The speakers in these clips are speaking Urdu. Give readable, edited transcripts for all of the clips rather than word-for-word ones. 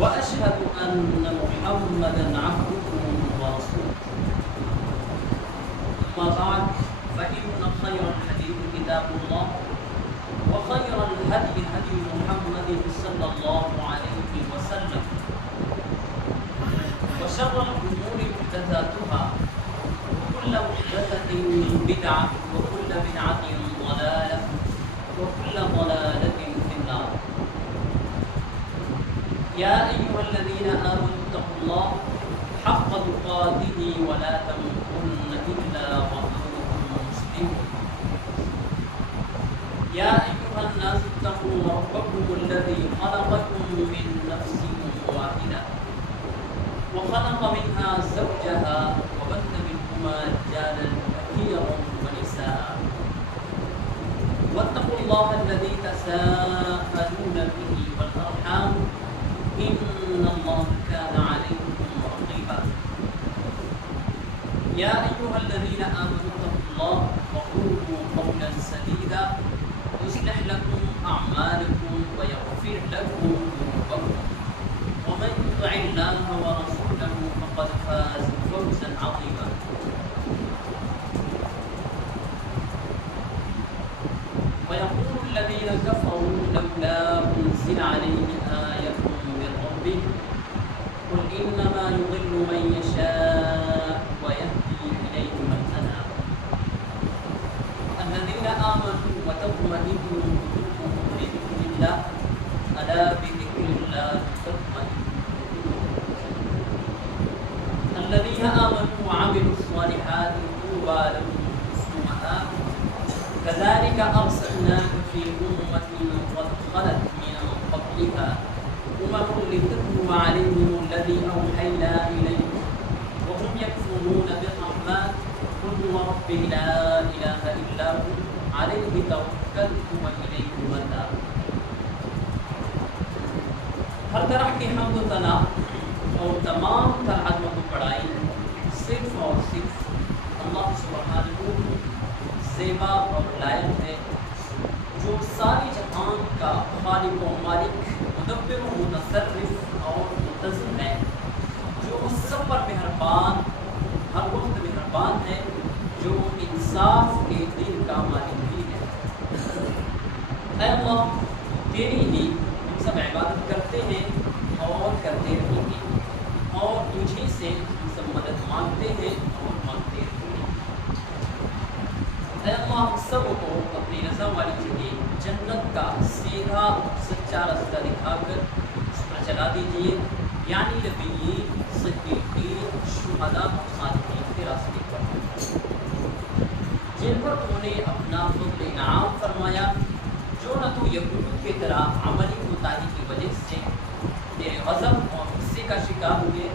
وأشهد أن محمدا عبده ورسوله. أما بعد فإن خير الحديث كتاب الله وخير الهدي هدي محمد صلى الله عليه وسلم وشر الأمور محدثاتها وكل محدثة بدعة وكل بدعة ضلالة وكل ضلالة في النار. يا أيها الذين آمنوا اتقوا الله حق تقاته ولا تموتن إلا وأنتم مسلمون. يا أيها الناس اتقوا ربكم الذي خلقكم من نفس واحدة وخلق منها زوجها وبث منهما رجالا كثيرا ونساء واتقوا الله الذي تساءلون به والأرحام إن الله كان عليكم رقيبا. يا أيها الذين آمنوا اتقوا الله وقولوا قولا سديدا يصلح لكم أعمالكم ويغفر لكم ذنوبكم ومن يطع الله ورسوله فقد فاز فوزا عظيما. ويقول الذين كفروا لولا أنزل عليه آية من ربه قل إنما يضل من يشاء ويهدي إليه من أناب. الذين آمنوا وتطمئن قلوبهم بذكر الله ألا بذكر الله تطمئن الذين آمنوا وعملوا الصالحات طوبى لهم حسن مآب. كذلك أرسلناك في أمة قد خلت من قبلها لتتلو عليهم الذي أوحينا إليك وهم يكفرون بالرحمن قل هو ربي لا إله إلا هو عليه توكلت وإليه متاب. ہر طرح کی حمد و ثنا اور تمام تر عظمت و بڑائی صرف اور صرف اللہ سبحانہ زیبا اور لائق ہے، جو ساری جہان کا خالق و مالک، مدبر و متصرف اور منتظم ہے، جو اس سب پر مہربان، ہر وقت مہربان ہے، جو انصاف کے دین کا مالک بھی ہے۔ اے اللہ، تیری ہی ہم سب عبادت کرتے ہیں اور کرتے رہیں گے، اور تجھی سے ہم سب مدد مانگتے ہیں اور مانگتے رہیں گے۔ اے اللہ، ہم سب کو اپنی رضا والی جگہ جنت کا سیدھا سچا راستہ دکھا کر اس پر چلا دیجیے، یعنی نبیین، صدیقین، شہداء اور صالحین کے راستے پر، جن پر انہوں نے اپنا فضل انعام فرمایا، جو نہ تو یہود کی طرح عملی کوتاہی کی وجہ سے تیرے غضب اور غصے کا شکار ہوئے،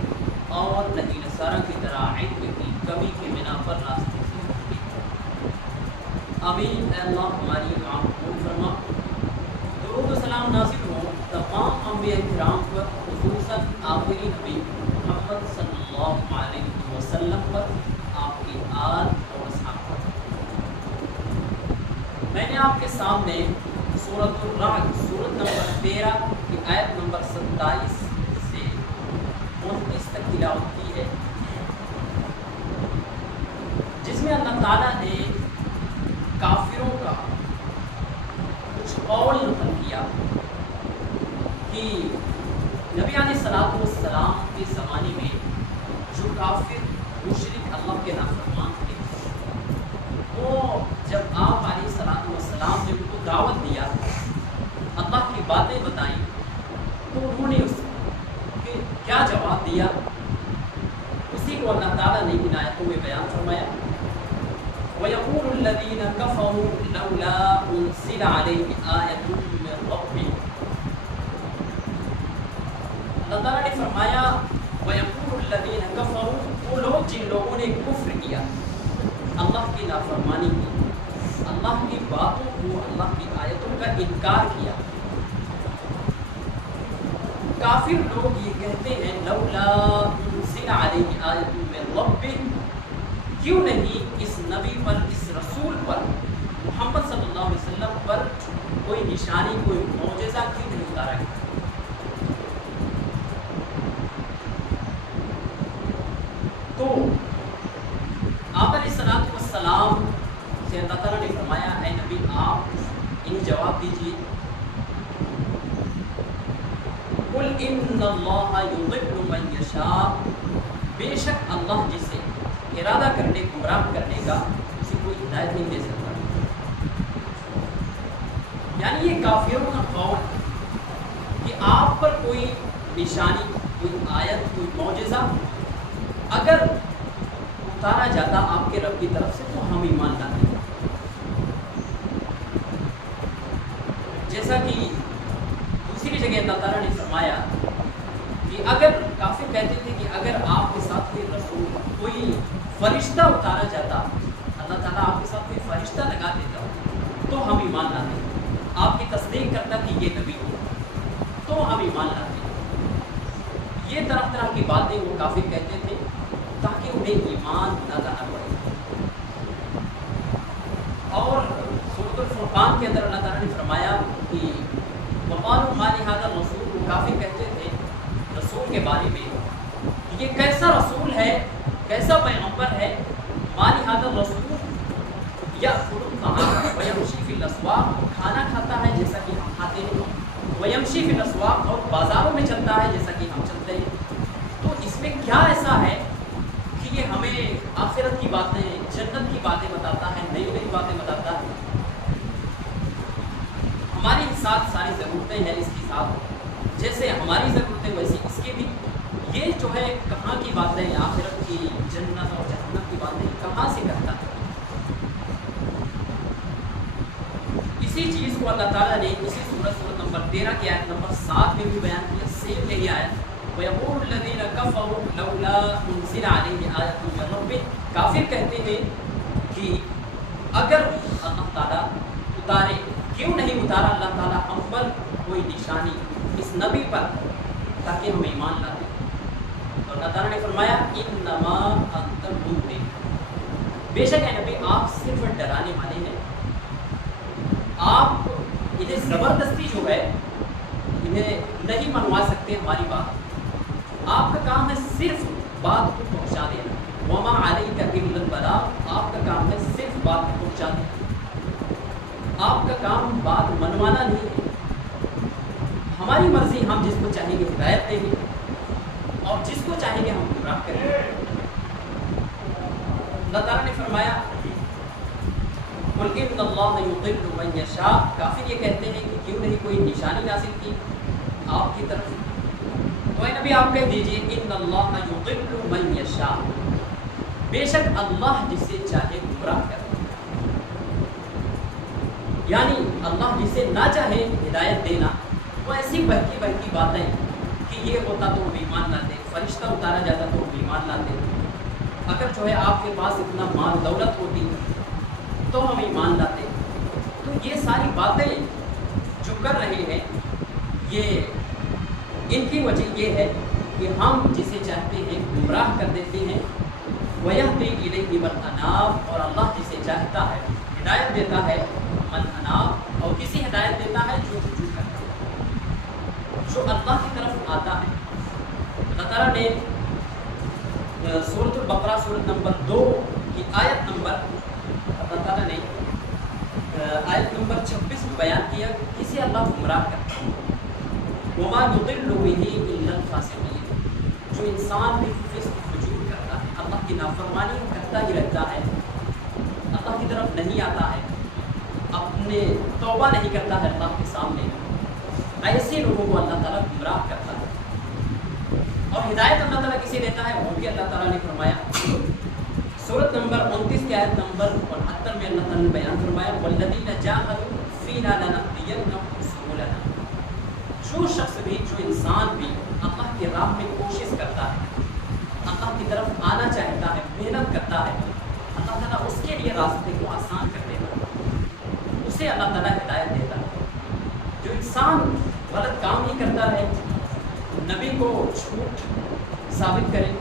اور نہ ہی نصارہ کی طرح علم کی کمی کے بنا پر راستے سے ہٹے۔ آمین۔ اے اللہ، ہماری دعا قبول فرما۔ درود و سلام نازل ہو تمام انبیاء کرام پر، خصوصاً آخری نبی محمد صلی اللہ علیہ وسلم پر، آپ کی آل اور اصحاب پر۔ میں نے آپ کے سامنے سورۃ الرعد سورت نمبر 13 کی آیت نمبر 27 سے 29 تک تلاوت کی ہے، جس میں اللہ تعالیٰ نے کافروں کا کچھ قول نقل کیا کہ نبی علیہ السلام کے زمانے میں جو کافر مشرک اللہ کے نافرمان تھے، وہ جب آپ علیہ السلام نے ان کو دعوت دیا، اللہ کی باتیں بتائیں، تو انہوں نے اس کے کیا جواب دیا، اسی کو اللہ تعالیٰ نے ان آیتوں میں بیان فرمایا۔ وَيَقُولُ الَّذِينَ كَفَرُوا لَوْلَا أُنزِلَ عَلَيْهِ آيَةٌ مِّن رَّبِّهِ۔ اللہ تعالیٰ نے فرمایا وَيَقُولُ الَّذِينَ كَفَرُوا، وہ لوگ جن لوگوں نے کفر کیا، اللہ کی نافرمانی کی، اللہ کی باتوں کو، اللہ کی آیتوں کا انکار کیا۔ کافر لوگ یہ کہتے ہیں لولا انزل علیہ آیۃ من ربہ، کیوں نہیں اس نبی پر، اس رسول پر، محمد صلی اللہ علیہ وسلم پر کوئی نشانی، کوئی معجزہ کیوں نہیں اتارا گیا؟ ان اللہ یضل من یشاء، بے شک اللہ جسے ارادہ کرنے گمراہ کرنے کا کسی کو ہدایت نہیں دے سکتا۔ یعنی یہ کافروں کا قول کہ آپ پر کوئی نشانی، کوئی آیت، کوئی معجزہ اگر اتارا جاتا آپ کے رب کی طرف سے تو ہم ایمان لاتے ہیں۔ جیسا کہ دوسری جگہ اللہ تعالیٰ نے فرمایا کہ اگر کافر کہتے تھے کہ اگر آپ کے ساتھ کوئی رسول، کوئی فرشتہ اتارا جاتا، اللہ تعالیٰ آپ کے ساتھ کوئی فرشتہ لگا دیتا تو ہم ایمان لاتے ہیں، آپ کی تصدیق کرتا کہ یہ نبی ہو تو ہم ایمان لاتے ہیں۔ یہ طرح طرح کی باتیں وہ کافر کہتے تھے تاکہ انہیں ایمان نہ لانا پڑے۔ اور سورۃ الفرقان کے اندر اللہ تعالیٰ نے فرمایا کہ وقالوا ما لهذا الرسول، وہ کافر کہتے تھے رسول کے بارے میں کہ یہ کیسا رسول ہے، کیسا پیغمبر ہے، ما لهذا الرسول یأکل الطعام ویمشی فی الاسواق، کھانا کھاتا ہے جیسا کہ ہم کھاتے ہیں، ویمشی فی الاسواق، اور بازاروں میں چلتا ہے جیسا کہ ہم چلتے ہیں۔ تو اس میں کیا ایسا ہے کہ یہ ہمیں آخرت کی باتیں، جنت کی باتیں بتاتا ہے، نئی نئی باتیں بتاتا ہے؟ ہماری ساتھ ساری ضرورتیں ہیں اس کے ساتھ، جیسے ہماری ضرورتیں ویسی اس کی بھی۔ یہ جو ہے کہاں کی باتیں، آخرت کی، جنت اور جہنم کی باتیں کہاں سے کرتا ہے؟ اسی چیز کو اللہ تعالیٰ نے اسی سورت نمبر 13 کی آیت نمبر 7 میں بھی بیان کیا، سیم یہی آیت، وَيَقُولُ الَّذِينَ كَفَرُوا لَوْلَا أُنزِلَ عَلَيْهِ آيَةٌ مِّن رَّبِّهِ، کافر کہتے ہیں کہ اگر اللہ تعالیٰ اتارے، کیوں نہیں اتارا اللہ تعالیٰ ہم پر کوئی نشانی اس نبی پر تاکہ ہم ایمان لائیں؟ تو اللہ تعالیٰ نے فرمایا انما انت منذر، بے شک اے نبی آپ صرف ڈرانے والے ہیں، آپ انہیں زبردستی جو ہے انہیں نہیں منوا سکتے ہماری بات، آپ کا کام ہے صرف بات کو پہنچا دینا، وما علیک الا البلاغ، آپ کا کام ہے صرف بات کو پہنچا دینا، آپ کا کام بات منوانا نہیں ہے۔ ہماری مرضی، ہم جس کو چاہیں گے ہدایت دیں گے اور جس کو چاہیں گے ہم گمراہ کریں گے۔ اللہ تعالیٰ نے فرمایا قل ان اللہ یضل من یشاء، کافر یہ کہتے ہیں کہ کیوں نہیں کوئی نشانی نازل کی آپ کی طرف؟ تو اے نبی آپ کہہ دیجئے ان اللہ یضل من یشاء، بے شک اللہ جسے چاہے گمراہ کرے، یعنی اللہ جسے نہ چاہے ہدایت دینا، وہ ایسی بہکی بہکی باتیں کہ یہ ہوتا تو ہم ایمان لاتے، فرشتہ اتارا جاتا تو ہم ایمان لاتے، اگر جو ہے آپ کے پاس اتنا مال دولت ہوتی تو ہم ایمان لاتے۔ تو یہ ساری باتیں جو کر رہے ہیں، یہ ان کی وجہ یہ ہے کہ ہم جسے چاہتے ہیں گمراہ کر دیتے ہیں، وَيَهْدِي إِلَيْهِ مَنْ أَنَابَ، اور اللہ جسے چاہتا ہے ہدایت دیتا ہے، من اناب، اور کسی ہدایت دیتا ہے جو رجوع کرتا ہے، جو اللہ کی طرف آتا ہے۔ اللہ تعالیٰ نے سورۃ البقرہ سورت نمبر 2 کی آیت نمبر، اللہ تعالیٰ نے آیت نمبر 26 میں بیان کیا کسی اللہ گمراہ کرتا ہے، وما يضل به الا الفاسقين، جو انسان بھی فسق فجور کرتا ہے، اللہ کی نافرمانی کرتا ہی رہتا ہے، اللہ کی طرف نہیں آتا ہے، اپنے توبہ نہیں کرتا ہے اللہ کے سامنے، ایسے لوگوں کو اللہ تعالیٰ گمراہ کرتا ہے۔ اور ہدایت اللہ تعالیٰ کسی دیتا ہے، وہ بھی اللہ تعالیٰ نے فرمایا سورت نمبر 29 کی آیت نمبر 69 میں اللہ تعالیٰ نے بیان فرمایا والذین جاہدوا فینا لنہدینہم سبلنا، جو شخص بھی، جو انسان بھی اللہ کی راہ میں کوشش کرتا ہے، اللہ کی طرف آنا چاہتا ہے، محنت کرتا ہے، اللہ تعالیٰ اس کے لیے راستے کو آسان کر دیتا ہے، اسے اللہ تعالیٰ ہدایت دیتا ہے۔ جو انسان غلط کام ہی کرتا رہے، نبی کو جھوٹ ثابت کرے،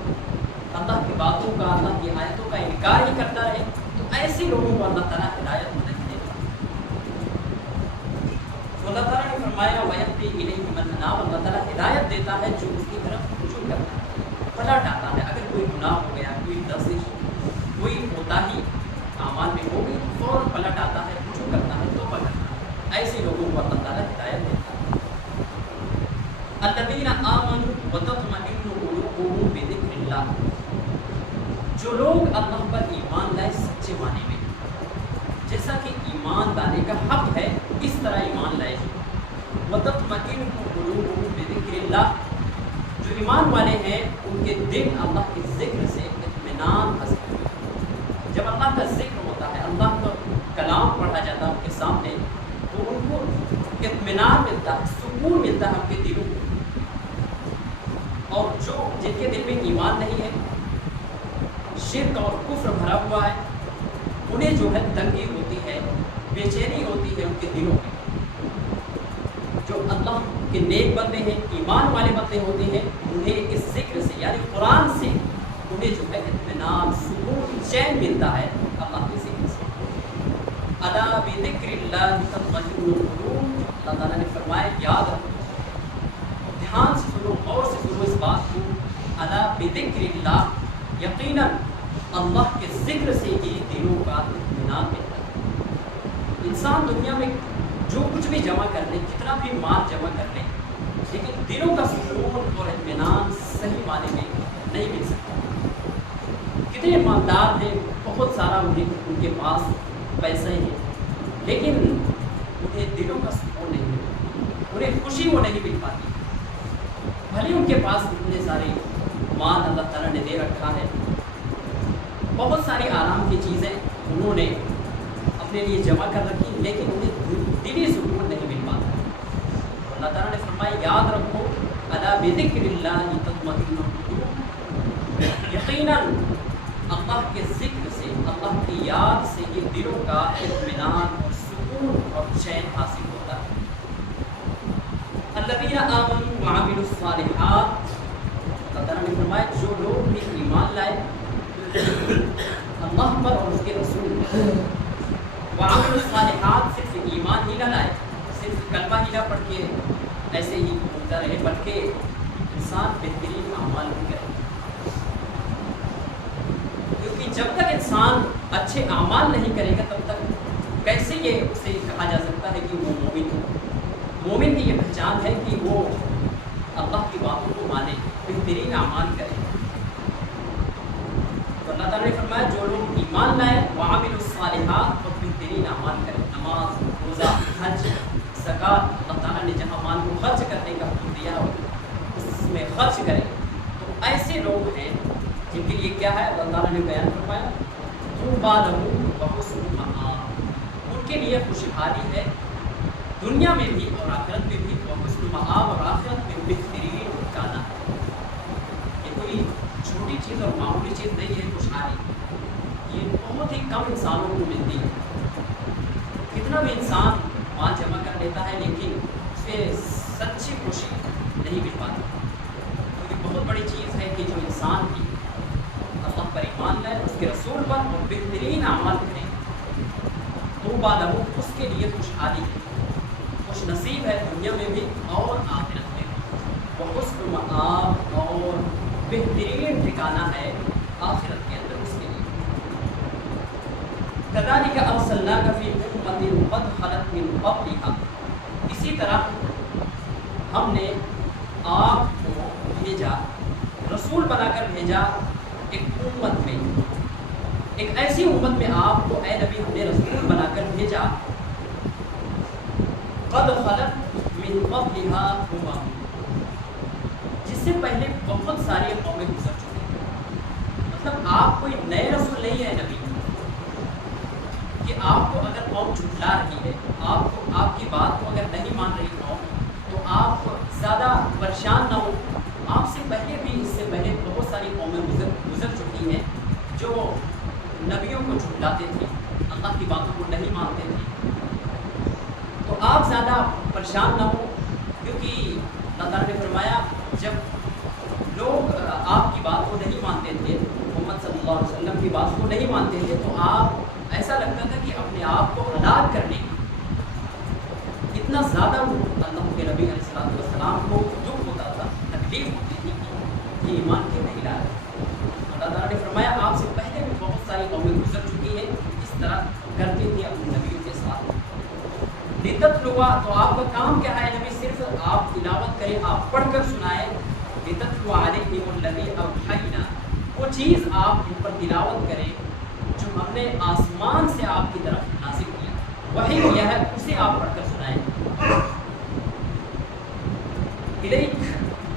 اللہ کی باتوں کا، اللہ کی آیتوں کا انکار ہی کرتا رہے، تو ایسے لوگوں کو اللہ تعالیٰ ہدایت نہیں دیتا۔ تو اللہ تعالیٰ نے فرمایا وَيَهْدِي إِلَيْهِ مَنْ أَنَابَ، اللہ تعالیٰ ہدایت دیتا ہے جو اس کی طرف رجوع کرتا ہے، پلٹ آتا ہے۔ اگر کوئی گناہ ہو گیا، کوئی لغزش، کوئی کوتاہی اعمال میں ہو گئی، فوراً پلٹ آتا ہے، رجوع کرتا ہے، توبہ کرتا ہے، ایسے لوگوں کو اللہ تعالیٰ ہدایت دیتا ہے۔ الذین آمنوا وتطمئن قلوبهم بذکر اللہ، جو لوگ اللہ پر ایمان لائے سچے معنی میں، جیسا کہ ایمان لانے کا حق ہے اس طرح ایمان لائے جو وتطمئن قلوبهم بذکر اللہ، جو ایمان والے ہیں ان کے دل اللہ کے ذکر سے اطمینان حاصل کرتے ہیں۔ جب اللہ کا ذکر ہوتا ہے، اللہ کا کلام پڑھا جاتا ہے ان کے سامنے، تو ان کو اطمینان ملتا ہے، سکون ملتا ہے ان کے دلوں کو۔ اور جو جن کے دل میں ایمان نہیں ہے، شرک اور کفر بھرا ہوا ہے، انہیں جو ہے تنگی ہوتی ہے، بے چینی ہوتی ہے ان کے دلوں میں۔ جو اللہ کے نیک بندے ہیں، ایمان والے بندے ہوتے ہیں، انہیں اس ذکر سے یعنی قرآن سے انہیں جو ہے اطمینان، سکون، چین ملتا ہے اللہ کے ذکر سے۔ الا بذکر اللہ تطمئن القلوب، اللہ تعالیٰ نے فرمایا یاد رکھو، دھیان سے سنو، غور سے سنو اس بات کو۔ الا بذکر اللہ، یقیناً اللہ کے ذکر سے ہی دلوں کا اطمینان ملتا ہے۔ انسان دنیا میں جو کچھ بھی جمع کر لے، کتنا بھی مال جمع کر لے، لیکن دلوں کا سکون اور اطمینان صحیح معنی میں نہیں مل سکتا۔ کتنے مالدار ہیں، بہت سارا ان کے پاس پیسے ہیں، لیکن انہیں دلوں کا سکون نہیں ملتا، انہیں خوشی وہ نہیں مل پاتی۔ بھلے ان کے پاس اتنے سارے مال اللہ تعالیٰ نے دے رکھا ہے، بہت ساری آرام کی چیزیں انہوں نے اپنے لیے جمع کر رکھی، لیکن انہیں دلی سکون نہیں مل پاتا۔ اللہ تعالیٰ نے فرمایا یاد رکھو، الا بذکر اللہ تطمئن القلوب، یقیناً اللہ کے ذکر سے، اللہ کی یاد سے یہ دلوں کا اطمینان اور سکون اور چین حاصل ہوتا ہے۔ الذین آمنوا وعملوا الصالحات، اللہ تعالیٰ نے فرمایا جو لوگ بھی ایمان لائے اللہ پر اور اس کے رسول پر، وعملوا الصالحات، صرف ایمان ہی نہ لائے، صرف کلمہ ہی نہ پڑھ کے ایسے ہی بولتا رہے، بلکہ انسان بہترین اعمال بھی کرے، کیونکہ جب تک انسان اچھے اعمال نہیں کرے گا تب تک کیسے یہ اسے کہا جا سکتا ہے کہ وہ مومن ہو۔ مومن کی یہ پہچان ہے کہ وہ اللہ کی باتوں کو مانے، بہترین اعمال کرے۔ تو اللہ تعالیٰ نے فرمایا جو لوگ ایمان لائے وعملوا الصالحات، اور بہترین اعمال کریں، نماز، روزہ، حج، زکوٰۃ، اللہ تعالیٰ نے جہاں مال کو خرچ کرنے کا حکم دیا ہو اس میں خرچ کریں، تو ایسے لوگ ہیں جن کے لیے کیا ہے، اللہ تعالیٰ نے بیان فرمایا طوبیٰ لہم وحسن مآب، ان کے لیے خوشحالی ہے دنیا میں بھی اور آخرت میں بھی، وحسن مآب، اور آخرت میں بہترین ٹھکانہ ہے۔ یہ کوئی چھوٹی چیز اور معمولی چیز نہیں ہے خوشحالی، یہ بہت ہی کم انسانوں کو ملتی ہے۔ کتنا بھی انسان مال جمع کر لیتا ہے، لیکن اسے سچی خوشی نہیں مل پاتی۔ تو یہ بہت بڑی چیز ہے کہ جو انسان بھی اللہ پر ایمان لائے، اس کے رسول پر، اور بہترین اعمال کریں، طوبیٰ لہم، اس کے لیے خوشحالی ہے، خوش نصیب ہے دنیا میں بھی اور آخرت میں بھی، وحسن مآب، اور بہترین ٹھکانہ ہے آخرت کے اندر اس کے لیے۔ كذلك أرسلناك في أمة قد خلت من قبلها، اسی طرح ہم نے آپ کو بھیجا، رسول بنا کر بھیجا ایک امت میں، ایک ایسی امت میں آپ کو اے نبی ہم نے رسول بنا کر بھیجا، قد خلت من قبلها امم، جس سے پہلے بہت ساری قومیں گزر چکی ہیں۔ مطلب آپ کوئی نئے رسول نہیں ہے نبی، کہ آپ کو اگر قوم جھٹلا رہی ہے، آپ کی بات کو اگر نہیں مان رہی قوم، تو آپ زیادہ پریشان نہ ہو۔ آپ سے پہلے بھی، اس سے پہلے بہت ساری قومیں گزر چکی ہیں جو نبیوں کو جھٹلاتے تھے، اللہ کی باتوں کو نہیں مانتے تھے۔ تو آپ زیادہ پریشان نہ ہو، کیونکہ اللہ تعالیٰ نے فرمایا جب لوگ آپ کی بات کو نہیں مانتے تھے، محمد صلی اللہ علیہ وسلم کی بات کو نہیں مانتے تھے، تو آپ ایسا لگتا تھا کہ اپنے آپ کو ہلاک کرنے اتنا زیادہ اللہ کے نبی علیہ السلام کو دکھ ہوتا تھا، تکلیف ہوتی تھی کہ یہ ایمان کیوں نہیں لا رہے۔ اللہ تعالیٰ نے فرمایا آپ سے پہلے بھی بہت ساری قومیں گزر چکی ہیں، اس طرح کرتی تھی اپنے نبیوں کے ساتھ۔ لتتلوا، تو آپ کا کام کیا ہے نبی؟ صرف آپ تلاوت کریں، آپ پڑھ کر سنائیں الذی اوحینا، وہ چیز آپ ان پر تلاوت کریں جو ہم نے آسمان سے آپ کی طرف نازل کیا، وحی کیا ہے، اسے آپ پڑھ کر سنائیں۔ الیک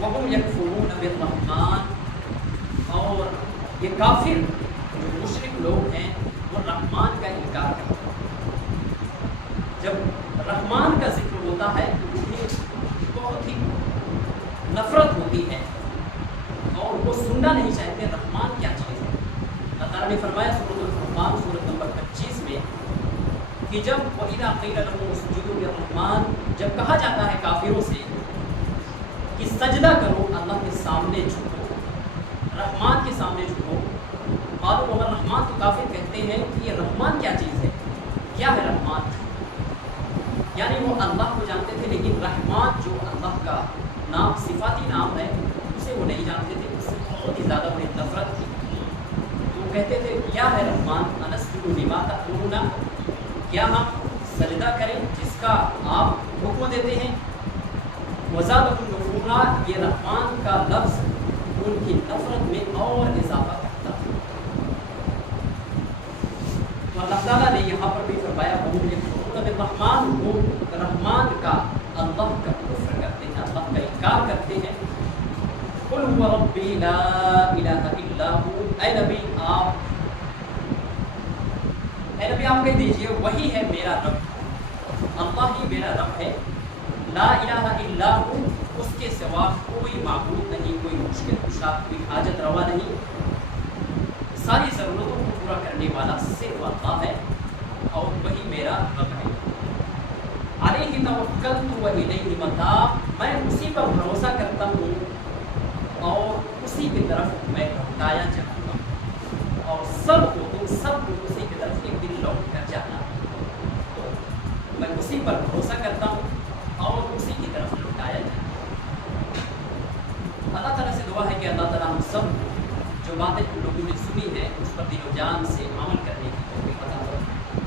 وہم یکفرون بالرحمن، اور یہ کافر جو مشرک لوگ ہیں وہ رحمان کا انکار کرتے ہیں۔ جب رحمان کا ذکر ہوتا ہے تو انہیں بہت ہی نفرت ہوتی ہے اور وہ سننا نہیں چاہتے رحمان کیا چیز ہے۔ اللہ تعالیٰ نے فرمایا سورۃ الفرقان سورۃ نمبر 25 میں کہ جب وَإِذَا قِيلَ لَهُمُ اسْجُدُوا لِلرَّحْمَنِ، جب کہا جاتا ہے کافروں سے کہ سجدہ کرو، اللہ کے سامنے جھکو، رحمان کے سامنے جھکو، قالوا وما الرحمن، تو کافر کہتے ہیں کہ یہ رحمان کیا چیز ہے، کیا ہے رحمان؟ یعنی وہ اللہ کو جانتے تھے لیکن رحمان جو اللہ کا نام، صفاتی نام ہے، اسے وہ نہیں جانتے تھے، اس سے بہت ہی زیادہ انہیں نفرت تھی۔ تو وہ کہتے تھے کیا ہے رحمان، انسجد لما تأمرون، کیا ہم سجدہ کریں جس کا آپ حکم دیتے ہیں؟ وزادہم نفورا، یہ رحمان کا لفظ ان کی نفرت میں اور اضافہ کرتا تھا۔ تو اللہ تعالیٰ نے یہاں پر بھی فرمایا وَهُمْ يَكْفُرُونَ بِالرَّحْمَنِ، وہ رحمان کا، اللہ کا کفر کرتے ہیں، اللہ کا انکار کرتے ہیں۔ قُلْ هُوَ رَبِّي لَا إِلَهَ إِلَّا هُوَ، اے نبی آپ کہہ دیجئے وہی ہے میرا رب، اللہ ہی میرا رب ہے، لا الہ الا ہو، اس کے سوا کوئی معبود نہیں، کوئی مشکل کشا، کوئی حاجت روا نہیں، ساری ضرورتوں کو پورا کرنے والا صرف اللہ ہے اور وہی میرا رب ہے۔ علیہ توکلت والیہ متاب، میں اسی پر بھروسہ کرتا ہوں اور اسی کی طرف میں لوٹایا جاؤں گا، اور سب کو اسی کی طرف ایک دن لوٹ کر جانا، میں اسی پر بھروسہ کرتا ہوں اور اسی کی طرف لوٹایا جانا۔ اللہ تعالیٰ سے دعا ہے کہ اللہ تعالیٰ ہم سب جو باتیں ہم لوگوں نے سنی ہیں اس پر دل و جان سے عمل کرنے کی توفیق عطا فرمائے۔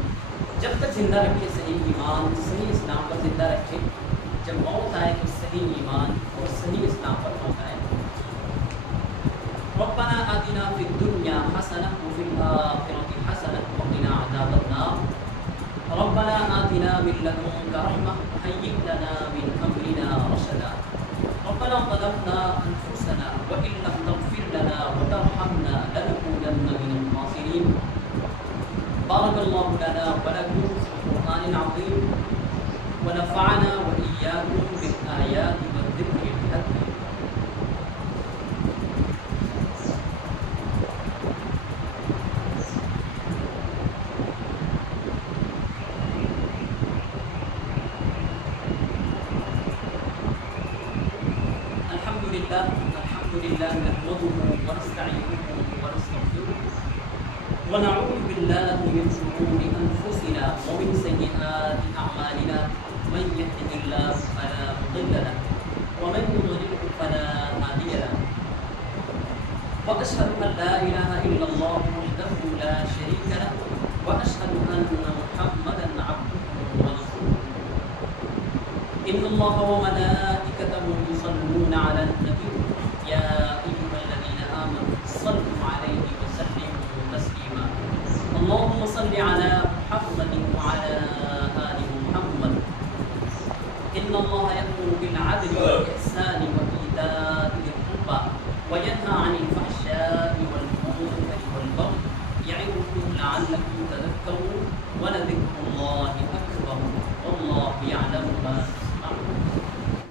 جب تک زندہ رکھے صحیح ایمان، صحیح اسلام پر زندہ رکھے، جب موت آئے تو صحیح ایمان اور صحیح اسلام پر موت آئے۔ ربنا آتنا فی الدنیا حسنہ وفی الآخرۃ حسنہ وقنا عذاب النار۔ ربنا آتنا من لدنک رحمہ وہیئ لنا من امرنا رشدا۔ ربنا ظلمنا انفسنا وان لم تغفر لنا وترحمنا لنكونن من الخاسرین۔ بارك الله لنا ولكم في القرآن العظيم ونفعنا وإياكم بالآيات والذكر الحكيم۔ الحمد لله نحمده ونستعينه ونستغفره ونعوذ بالله من شرور أنفسنا ومن سيئات أعمالنا، من يهده الله فلا مضل له ومن يضلل فلا هادي له، وأشهد أن لا إله إلا الله وحده لا شريك له، وأشهد أن محمدا عبده ورسوله۔ إن الله وملائكته